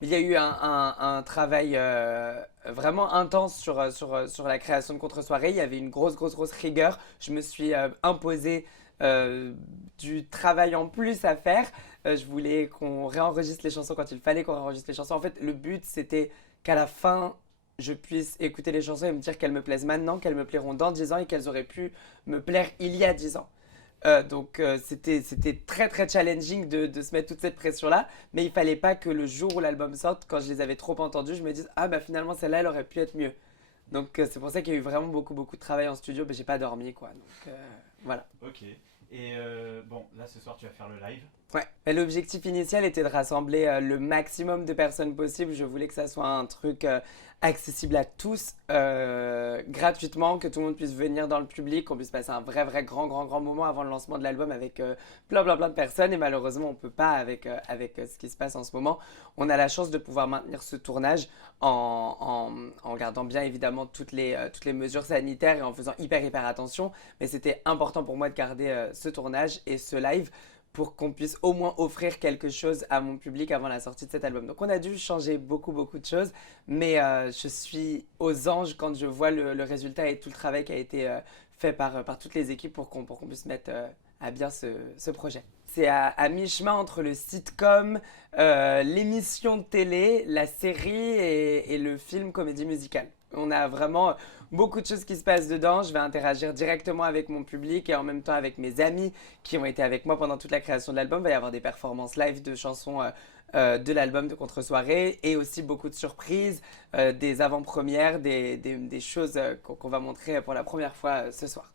Il y a eu un travail vraiment intense sur la création de contre-soirée. Il y avait une grosse rigueur. Je me suis imposé euh, du travail en plus à faire. Je voulais qu'on réenregistre les chansons quand il fallait qu'on réenregistre les chansons. En fait, le but, c'était qu'à la fin, je puisse écouter les chansons et me dire qu'elles me plaisent maintenant, qu'elles me plairont dans 10 ans et qu'elles auraient pu me plaire il y a 10 ans. C'était très challenging de se mettre toute cette pression-là, mais il fallait pas que le jour où l'album sorte, quand je les avais trop entendus, je me dise ah bah finalement celle-là elle aurait pu être mieux. Donc c'est pour ça qu'il y a eu vraiment beaucoup de travail en studio, mais j'ai pas dormi quoi. Donc voilà. Ok. Et bon, là ce soir tu vas faire le live. Ouais, et l'objectif initial était de rassembler le maximum de personnes possible. Je voulais que ça soit un truc accessible à tous, gratuitement, que tout le monde puisse venir dans le public, qu'on puisse passer un vrai grand moment avant le lancement de l'album avec plein de personnes. Et malheureusement, on peut pas avec ce qui se passe en ce moment. On a la chance de pouvoir maintenir ce tournage en gardant bien évidemment toutes les mesures sanitaires et en faisant hyper attention. Mais c'était important pour moi de garder ce tournage et ce live pour qu'on puisse au moins offrir quelque chose à mon public avant la sortie de cet album. Donc on a dû changer beaucoup de choses, mais je suis aux anges quand je vois le résultat et tout le travail qui a été fait par toutes les équipes pour qu'on puisse mettre à bien ce projet. C'est à mi-chemin entre le sitcom, l'émission de télé, la série et le film comédie musicale. On a vraiment beaucoup de choses qui se passent dedans. Je vais interagir directement avec mon public et en même temps avec mes amis qui ont été avec moi pendant toute la création de l'album. Il va y avoir des performances live de chansons de l'album de contre-soirée et aussi beaucoup de surprises, des avant-premières, des choses qu'on va montrer pour la première fois ce soir.